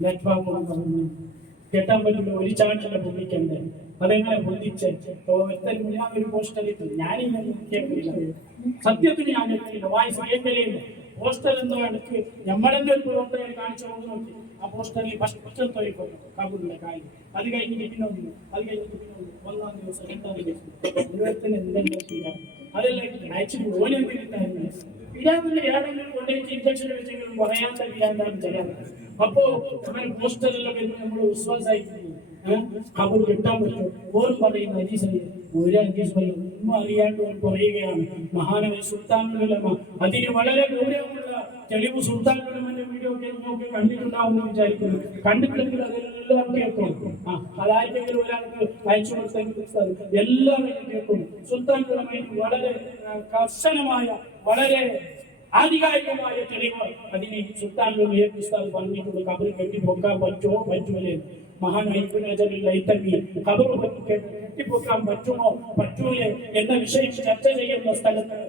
Platform കെട്ടാൻ പറ്റില്ല, ഒരു ചാട്ടിന്റെ പൊന്നിക്കണ്ടേ, അതെങ്ങനെ പൊന്നിച്ച് ഞാൻ ഒരു പോസ്റ്റർ ഇട്ടു. ഞാനിങ്ങനെ കേൾക്കില്ല, സത്യത്തിന് ഞാൻ കേൾക്കില്ല, വായിച്ച് കേൾക്കലേയില്ല. പോസ്റ്റർ എന്തോ എടുത്ത് നമ്മളെന്നെ ഒരു പ്രവർത്തകരെ കാണിച്ചു കൊണ്ട് നോക്കി. ആ പോസ്റ്ററിൽ ഫസ്റ്റ് തോയിപ്പോ കബൂറിന്റെ കാര്യം, അത് കഴിഞ്ഞിട്ട് പിന്നെ ഒന്നു, അത് കഴിഞ്ഞിട്ട് പിന്നെ ഒന്നു, 1-ാം ദിവസം 2-ാം ദിവസം ഓരോരുത്തരും എന്തെങ്കിലും ചെയ്യാം. അതെല്ലാം അയച്ചിട്ട് ഓരോരുത്തരും ഇടാതെ ഏതെങ്കിലും കൊണ്ടുപോയി ഇൻജക്ഷൻ വെച്ചെങ്കിലും പറയാത്ത ഇല്ലാണ്ടാണ് ചെയ്യാറ്. അപ്പോ അങ്ങനെ പോസ്റ്ററിലൊക്കെ നമ്മൾ വിശ്വാസമായിട്ട് കബൂർ കെട്ടാൻ പറ്റും. ഓരും പറയുന്ന ഹദീസല്ല, ഒരു ഹദീസല്ല, ഒന്നും അറിയാണ്ട് ഓർ പറയുകയാണ്. മഹാനായ സുൽത്താനുൽ ഉലമ, അതിന് വളരെ ഗൗരവമുള്ള തെളിവ് സുൽത്താനുൽ ഉലമന്റെ വീഡിയോ ഒക്കെ നോക്കി കണ്ടിട്ടുണ്ടാവുമെന്ന് വിചാരിക്കുന്നു. കണ്ടിട്ടുണ്ടെങ്കിൽ അതെല്ലാം കേൾക്കും. അതായിരിക്കെങ്കിലും ഒരാൾക്ക് അയച്ചു കൊടുത്തെങ്കിൽ എല്ലാവരും കേൾക്കും. സുൽത്താനുൽ ഉലമയിൽ വളരെ കർശനമായ, വളരെ ആധികാരികമായ തെളിവ് അതിനെ സുൽത്താനുൽ ഉലമ പറഞ്ഞിട്ടുണ്ട്. കബർ കെട്ടി പൊക്കാൻ പറ്റുമോ പറ്റൂലേ? മഹാനായ ഇബ്നു ഹജറുൽ ഹൈതമി ഖബർ കെട്ടിപ്പൊക്കാൻ പറ്റുമോ പറ്റൂലേ എന്ന വിഷയം ചർച്ച ചെയ്യുന്ന സ്ഥലത്ത്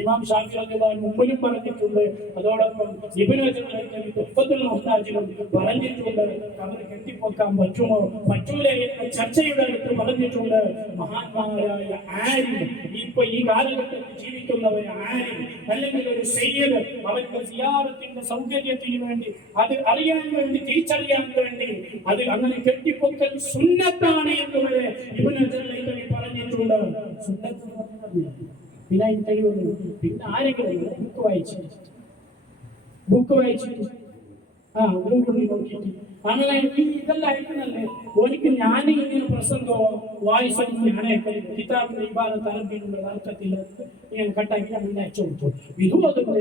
ഇമാം ഷാഫി റളിയല്ലാഹു അൻഹു മുമ്പിലും പറഞ്ഞിട്ടുണ്ട്. അതോടൊപ്പം ഇബ്നു ഹജറുൽ ഹൈതമി തുഹ്ഫത്തുൽ മുഹ്താജിലും പറഞ്ഞിട്ടുണ്ട് ഖബർ കെട്ടിപ്പൊക്കാൻ പറ്റുമോ പറ്റൂലേ എന്ന ചർച്ചയുടെ അടുത്ത് പറഞ്ഞിട്ടുണ്ട്. മഹാന്മാരായ ആലിം, ഇപ്പൊ ഈ കാലഘട്ടത്തിൽ ജീവിക്കുന്നവർ ആലിം അല്ലെങ്കിൽ ഒരു സയ്യിദ്, അവരുടെ സിയാറത്തിന്റെ സൗകര്യത്തിന് വേണ്ടി, അത് അറിയാൻ വേണ്ടി, തിരിച്ചറിയാൻ വേണ്ടി അത് അങ്ങനെ കെട്ടിപ്പൊക്കൽ സുന്നത്താണ് എന്ന് വരെ ഇബ്നു ഹജറുൽ ഹൈതമി പറഞ്ഞിട്ടുണ്ട്. സുന്നത്ത് പിന്നെ പിന്നെ ആരെങ്കിലും ബുക്ക് വായിച്ചിട്ട് ഗൂഗിളിൽ നോക്കിയിട്ട് അങ്ങനെ ഇതെല്ലാം അയക്കുന്നല്ലേ. ഒരിക്കൽ ഞാൻ ഇങ്ങനെ പ്രസംഗമോ വായിച്ചൊന്നും ഞാൻ അയക്കലില്ല. കിതാബിന്റെ ഇബാദത്ത് അറബിയിലുള്ള അർത്ഥത്തിൽ ഞാൻ കട്ടാക്കി അങ്ങനെ അയച്ചു കൊടുത്തു. ഇത് ഓതുമ്പോൾ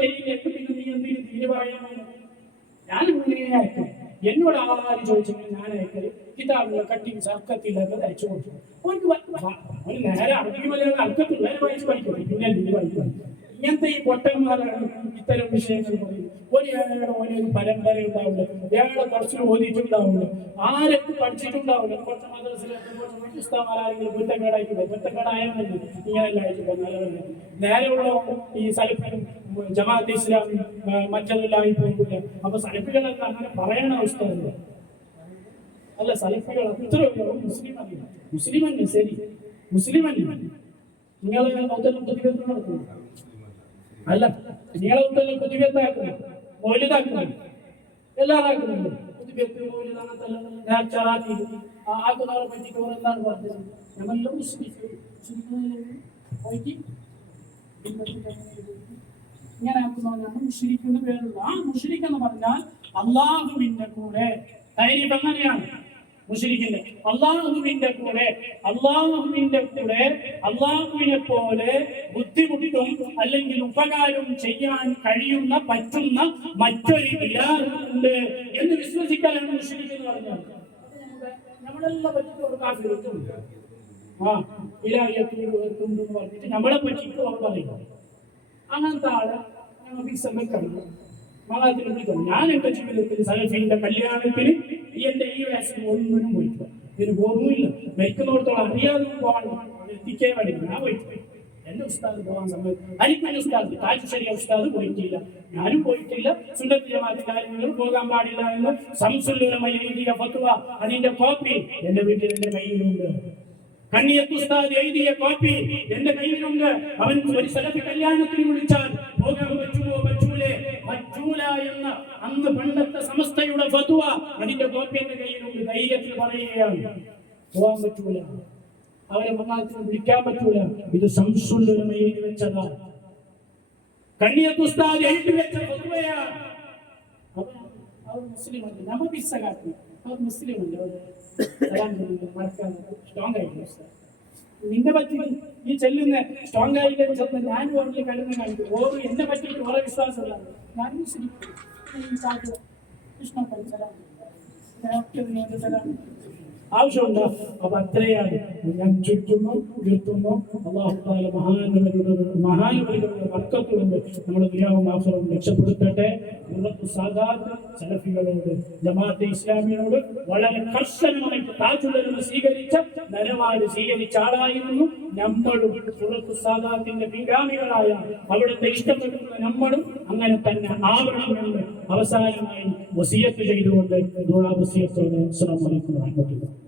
തെരിയില്ല, പിന്നെ നീ എന്തെങ്കിലും തീരെ പറയാമോ? ഞാൻ ഇങ്ങനെ അയക്കും. എന്നോട് ആരും ചോദിച്ചെങ്കിൽ ഞാൻ അയക്കല് കിതാബിലെ കട്ടിങ് അർത്ഥത്തില്ലാത്തത് അയച്ചു കൊടുത്തു. ഒരു നേരെ അറബി മലയാളം അർത്ഥത്തില്ല വായിച്ച് പഠിക്കും. പിന്നെ എന്തിന് പഠിക്കും? ഇങ്ങനത്തെ ഈ പൊട്ടന്മാരാണ് ഇത്തരം വിഷയങ്ങൾ പറയുന്നത്. ഒരു പരമ്പര ഉണ്ടാവില്ല, ഏഴ് കുറച്ച് ഓതിയിട്ടുണ്ടാവില്ല, ആരൊക്കെ പഠിച്ചിട്ടുണ്ടാവില്ല. കുറച്ച് മദ്രസയിലൊക്കെ ഉസ്താദന്മാരാരെങ്കിലും കുറ്റക്കേടായാലും ഇങ്ങനെല്ലാം ആയിട്ട് നേരെയുള്ള ഈ സലഫിലും ജമാഅത്ത് ഇസ്ലാമി മറ്റെല്ലാം പോകില്ല. അപ്പൊ സലഫികളൊക്കെ അങ്ങനെ പറയണ ഉസ്താദ് അല്ല, സലഫികൾ അത്ര മുസ്ലിം അല്ലേ? ശരി, മുസ്ലിം അല്ലേ? നിങ്ങളെ കുത്തിവെപ്പ് നടക്കുന്നു അല്ല, നിങ്ങളെ കുത്തിവെപ്പാക്കുന്നു, മൗലിദാക്കുന്നു, എല്ലാവരും ആക്കുന്നുണ്ട്. കുത്തിവെപ്പ് മൗലിദ് അങ്ങനത്തെ ആക്കുന്നവരെ പറ്റിയിട്ട് എന്താണ് പറഞ്ഞത്? ഞങ്ങളെല്ലാം ഇങ്ങനെ ആക്കുന്നവരാണ് മുശ്രിക്കിന്റെ പേരുള്ളത്. ആ മുശ്രിക്ക് എന്ന് പറഞ്ഞാൽ അള്ളാഹുവിന്റെ കൂടെ ധൈര്യം എങ്ങനെയാണ് മുശ്രിക്കിന്റെ? അള്ളാഹുവിന്റെ കൂടെ അള്ളാഹുവിനെ പോലെ ബുദ്ധിമുട്ടും അല്ലെങ്കിൽ ഉപകാരം ചെയ്യാൻ കഴിയുന്ന പറ്റുന്ന മറ്റൊരു ഇലാഹുണ്ട് എന്ന് വിശ്വസിക്കാനാണ് മുശ്രിക്ക് എന്ന് പറഞ്ഞത്. നമ്മളെല്ലാം പറ്റിയിട്ട് കാഫിറുണ്ട്. ഇലാഹിയത്തുണ്ടെന്ന് പറഞ്ഞിട്ട് നമ്മളെ പറ്റിയിട്ട് അവർ പറയുന്നു. അങ്ങനത്തെ ആള് ഞങ്ങൾക്ക് സമയക്കണം മകളത്തിൽ വിളിക്കണം. ഞാൻ എന്റെ ജീവിതത്തിൽ സലഫിന്റെ കല്യാണത്തിന് എന്റെ ഈ വയസ്സിന് ഒന്നിനും പോയിട്ടില്ല. ഇതിന് പോകുന്നില്ല. മരിക്കുന്നോടത്തോളം അറിയാതെ പോകാൻ എത്തിക്കേ വേണ്ടി ഞാൻ പോയിട്ടില്ല. എന്റെ ഉസ്താദ് പോകാൻ സമയത്ത് അരിപ്പൻ ഉസ്താദ്, താജുശ്ശേരി ഉസ്താദ് പോയിട്ടില്ല, ഞാനും പോയിട്ടില്ല. സുന്നത്ത് ജമാഅത്ത് കാര്യങ്ങൾ പോകാൻ പാടില്ല എന്ന് ശംസുൽ ഉലമ എഴുതിയ ഫത്വ, അതിന്റെ കോപ്പി എന്റെ വീട്ടിൽ എന്റെ കയ്യിലുണ്ട്. കണ്ണിയത്ത് ഉസ്താദ് എഴുതിയ കോപ്പി എന്റെ കയ്യിലുണ്ട്. അവൻ ഒരു സലഫി കല്യാണത്തിന് വിളിച്ചാൽ പോകാൻ പറ്റുമോ പറ്റൂലേ? പറ്റൂല എന്ന അന്ന് പണ്ടത്തെ സമസ്തയുടെ ഫത്വ, അതിന്റെ കോപ്പി എന്റെ കയ്യിലുണ്ട്. ധൈര്യത്തിൽ പറയുകയാണ്, പോകാൻ പറ്റൂല, അവരെ മംഗളത്തിന് വിളിക്കാൻ പറ്റൂല. ഇത് ശംസുൽ ഉലമ എഴുതി വെച്ചതാണ്. കണ്ണിയത്ത് ഉസ്താദ് എഴുതി വെച്ച ഫത്വയാണ്. അവർ മുസ്ലിം അല്ല, നമുക്ക് ഇസ്സലാത്ത് അവർ മുസ്ലിം അല്ല. സ്ട്രോങ് ആയിരുന്നു നിന്നെ പറ്റി ഈ ചെല്ലുന്ന സ്ട്രോങ് ആയിട്ട് ചെന്ന് ഞാൻ പറഞ്ഞ് കരുന്ന് കാണിക്കും. ഓരോ എന്നെ പറ്റിയിട്ട് ഓരോ വിശ്വാസമില്ല. ഞാൻ മുസ്ലിം കൃഷ്ണ ആവശ്യമുണ്ടോ? അപ്പൊ അത്രയാണ് ഞാൻ ചുറ്റുന്നു നിർത്തുന്നു. അല്ലാഹു തആല മഹാനവരുടെ വർക്കത്തുകൊണ്ട് നമ്മുടെ ദുനിയാവും ആഖിറവും രക്ഷപ്പെടുത്തട്ടെ. സാദാത്ത് സലഫികളോട് ജമാഅത്തെ ഇസ്ലാമിയോട് വളരെ കർശനമായിട്ട് താജുൽ സ്വീകരിച്ച നരവാട് സ്വീകരിച്ച ആളായിരുന്നു നമ്മളും. സുറത്തു സാദാത്തിന്റെ പിൻഗാമികളായ അവിടുത്തെ ഇഷ്ടപ്പെടുന്ന നമ്മളും അങ്ങനെ തന്നെ ആവണമെന്ന് അവസാനമായി വസിയത്ത് ചെയ്തുകൊണ്ട് ദുആ വസിയത്തോടെ അസ്സലാമു അലൈക്കും വറഹ്മത്തുള്ളാഹി.